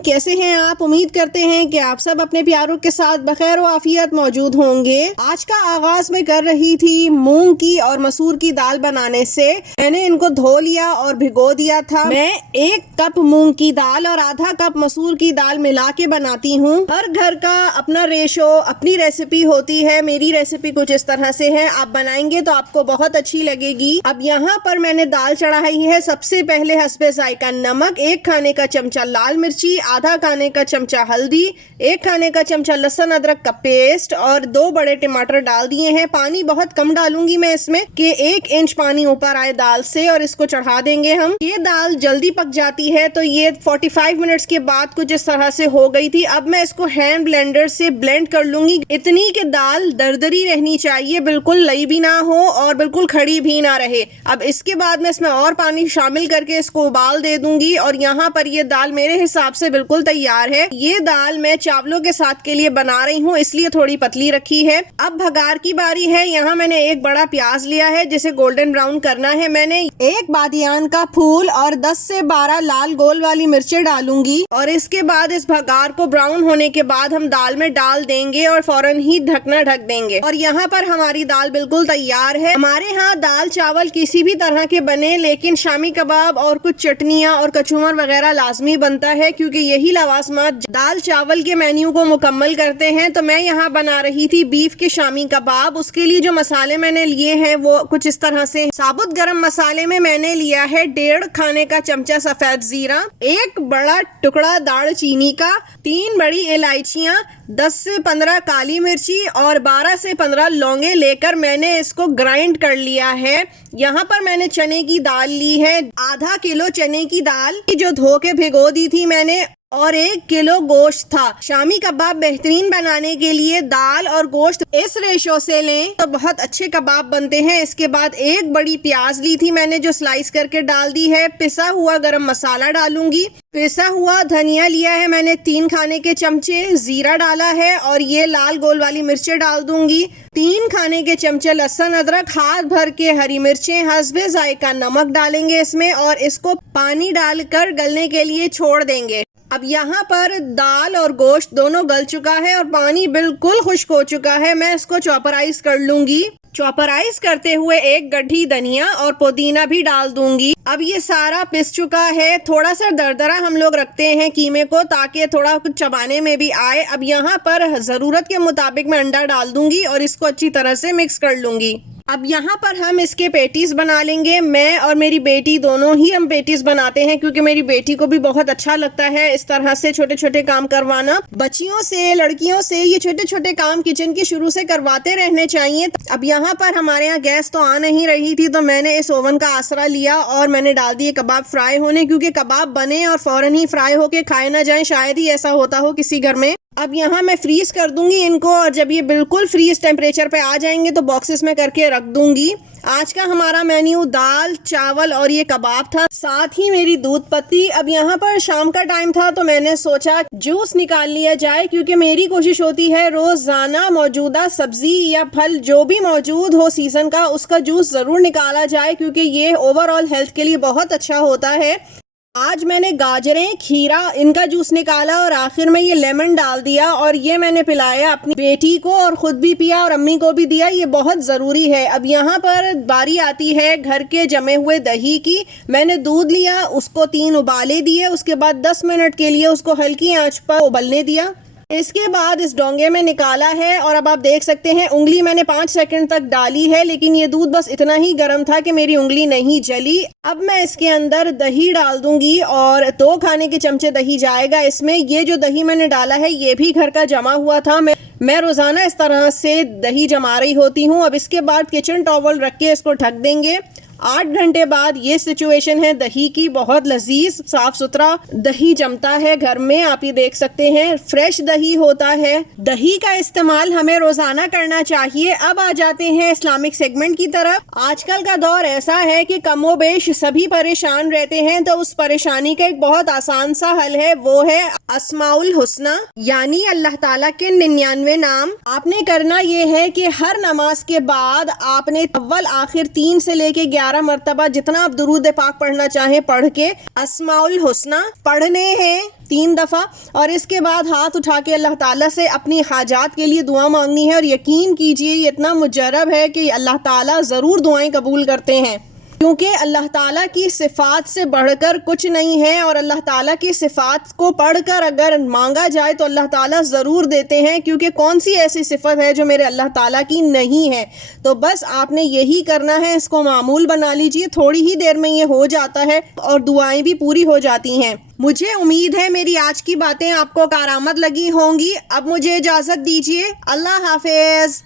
कैसे हैं आप? उम्मीद करते हैं कि आप सब अपने प्यारों के साथ बखैर व आफियत मौजूद होंगे। आज का आगाज मैं कर रही थी मूंग की और मसूर की दाल बनाने से। मैंने इनको धो लिया और भिगो दिया था। मैं 1 कप मूंग की दाल और आधा कप मसूर की दाल मिला के बनाती हूँ। हर घर का अपना रेशो, अपनी रेसिपी होती है। मेरी रेसिपी कुछ इस तरह से है, आप बनाएंगे तो आपको बहुत अच्छी लगेगी। अब यहाँ पर मैंने दाल चढ़ाई है। सबसे पहले हस्बे जायका नमक, 1 खाने का चमचा लाल मिर्ची, आधा खाने का चमचा हल्दी, 1 खाने का चमचा लहसुन अदरक का पेस्ट और 2 बड़े टमाटर डाल दिए हैं। पानी बहुत कम डालूंगी मैं इसमें कि 1 इंच पानी ऊपर आए दाल से, और इसको चढ़ा देंगे हम। ये दाल जल्दी पक जाती है, तो ये 45 मिनट्स के बाद कुछ इस तरह से हो गई थी। अब मैं इसको हैंड ब्लेंडर से ब्लेंड कर लूंगी। इतनी कि दाल दरदरी रहनी चाहिए, बिल्कुल लई भी ना हो और बिल्कुल खड़ी भी ना रहे। अब इसके बाद मैं इसमें और पानी शामिल करके इसको उबाल दे दूंगी, और यहाँ पर ये दाल मेरे हिसाब से बिल्कुल तैयार है। ये दाल मैं चावलों के साथ के लिए बना रही हूँ, इसलिए थोड़ी पतली रखी है। अब भगार की बारी है। यहाँ मैंने 1 बड़ा प्याज लिया है जिसे गोल्डन ब्राउन करना है। मैंने 1 बादियान का फूल और 10 से 12 लाल गोल वाली मिर्चें डालूंगी, और इसके बाद इस भगार को ब्राउन होने के बाद हम दाल में डाल देंगे और फौरन ही ढकना ढक देंगे। और यहाँ पर हमारी दाल बिल्कुल तैयार है। हमारे यहाँ दाल चावल किसी भी तरह के बने, लेकिन शामी कबाब और कुछ चटनियाँ और कचूमर वगैरह लाजमी बनता है, क्योंकि यही लवाजमात दाल चावल के मेन्यू को मुकम्मल करते हैं। तो मैं यहाँ बना रही थी बीफ के शामी कबाब। उसके लिए जो मसाले मैंने लिए हैं वो कुछ इस तरह से। साबुत गरम मसाले में मैंने लिया है 1.5 खाने का चमचा सफेद जीरा, 1 बड़ा टुकड़ा दालचीनी का, 3 बड़ी इलायचियाँ, 10 से 15 काली मिर्ची और 12 से 15 लौंगे लेकर मैंने इसको ग्राइंड कर लिया है। यहाँ पर मैंने चने की दाल ली है, आधा किलो चने की दाल जो धो के भिगो दी थी मैंने, और 1 किलो गोश्त था। शामी कबाब बेहतरीन बनाने के लिए दाल और गोश्त इस रेशो से लें तो बहुत अच्छे कबाब बनते हैं। इसके बाद 1 बड़ी प्याज ली थी मैंने जो स्लाइस करके डाल दी है। पिसा हुआ गरम मसाला डालूंगी, पिसा हुआ धनिया लिया है मैंने 3 खाने के चमचे, जीरा डाला है और ये लाल गोल वाली मिर्चें डाल दूंगी, 3 खाने के चमचे लहसुन अदरक, हाथ भर के हरी मिर्चें, हस्बे जायका नमक डालेंगे इसमें, और इसको पानी डालकर गलने के लिए छोड़ देंगे। अब यहाँ पर दाल और गोश्त दोनों गल चुका है और पानी बिल्कुल खुश्क हो चुका है। मैं इसको चॉपराइज कर लूंगी। चॉपराइज करते हुए 1 गड्ढी धनिया और पुदीना भी डाल दूंगी। अब ये सारा पिस चुका है। थोड़ा सा दरदरा हम लोग रखते हैं कीमे को, ताकि थोड़ा कुछ चबाने में भी आए। अब यहाँ पर ज़रूरत के मुताबिक मैं अंडा डाल दूंगी और इसको अच्छी तरह से मिक्स कर लूंगी। अब यहाँ पर हम इसके पेटीज बना लेंगे। मैं और मेरी बेटी दोनों ही हम पेटीज बनाते हैं, क्योंकि मेरी बेटी को भी बहुत अच्छा लगता है इस तरह से छोटे छोटे काम करवाना। बच्चियों से, लड़कियों से ये छोटे छोटे काम किचन के शुरू से करवाते रहने चाहिए। अब यहाँ पर हमारे यहाँ गैस तो आ नहीं रही थी, तो मैंने इस ओवन का आसरा लिया और मैंने डाल दिए कबाब फ्राई होने, क्योंकि कबाब बने और फौरन ही फ्राई होके खाए ना जाए। शायद ही ऐसा होता हो किसी घर में। अब यहाँ मैं फ्रीज कर दूंगी इनको, और जब ये बिल्कुल फ्रीज टेम्परेचर पे आ जाएंगे तो बॉक्सेस में करके रख दूंगी। आज का हमारा मेन्यू दाल, चावल और ये कबाब था, साथ ही मेरी दूध पत्ती। अब यहाँ पर शाम का टाइम था तो मैंने सोचा जूस निकाल लिया जाए, क्योंकि मेरी कोशिश होती है रोजाना मौजूदा सब्जी या फल जो भी मौजूद हो सीजन का, उसका जूस जरूर निकाला जाए, क्योंकि ये ओवरऑल हेल्थ के लिए बहुत अच्छा होता है। आज मैंने गाजरें, खीरा, इनका जूस निकाला और आखिर में ये लेमन डाल दिया, और ये मैंने पिलाया अपनी बेटी को और खुद भी पिया और अम्मी को भी दिया। ये बहुत ज़रूरी है। अब यहाँ पर बारी आती है घर के जमे हुए दही की। मैंने दूध लिया, उसको 3 उबाले दिए, उसके बाद 10 मिनट के लिए उसको हल्की आंच पर उबलने दिया। इसके बाद इस डोंगे में निकाला है, और अब आप देख सकते हैं उंगली मैंने 5 सेकंड तक डाली है, लेकिन ये दूध बस इतना ही गर्म था कि मेरी उंगली नहीं जली। अब मैं इसके अंदर दही डाल दूंगी, और 2 खाने के चमचे दही जाएगा इसमें। ये जो दही मैंने डाला है ये भी घर का जमा हुआ था। मैं रोजाना इस तरह से दही जमा रही होती हूँ। अब इसके बाद किचन टॉवल रख के इसको ढक देंगे। 8 घंटे बाद ये सिचुएशन है दही की। बहुत लजीज साफ सुथरा दही जमता है घर में, आप ये देख सकते हैं फ्रेश दही होता है। दही का इस्तेमाल हमें रोजाना करना चाहिए। अब आ जाते हैं इस्लामिक सेगमेंट की तरफ। आजकल का दौर ऐसा है कि कमोबेश सभी परेशान रहते हैं, तो उस परेशानी का एक बहुत आसान सा हल है, वो है अस्माउल हुस्ना, यानी अल्लाह ताला के 99 नाम। आपने करना ये है कि हर नमाज के बाद आपने अव्वल आखिर 3 से लेके 11 11 मरतबा जितना आप दुरूद पाक पढ़ना चाहें पढ़ के अस्माउल हुस्ना पढ़ने हैं 3 दफ़ा, और इसके बाद हाथ उठा के अल्लाह ताला से अपनी हाजात के लिए दुआ मांगनी है। और यकीन कीजिए ये इतना मुजर्रब है कि अल्लाह ताला ज़रूर दुआएं कबूल करते हैं, क्योंकि अल्लाह ताला की सिफ़ात से बढ़कर कुछ नहीं है। और अल्लाह ताला की सिफ़ात को पढ़कर अगर मांगा जाए तो अल्लाह ताला ज़रूर देते हैं, क्योंकि कौन सी ऐसी सिफ़त है जो मेरे अल्लाह ताला की नहीं है। तो बस आपने यही करना है, इसको मामूल बना लीजिए, थोड़ी ही देर में ये हो जाता है और दुआएं भी पूरी हो जाती हैं। मुझे उम्मीद है मेरी आज की बातें आपको कारआमद लगी होंगी। अब मुझे इजाज़त दीजिए, अल्लाह हाफ़िज़।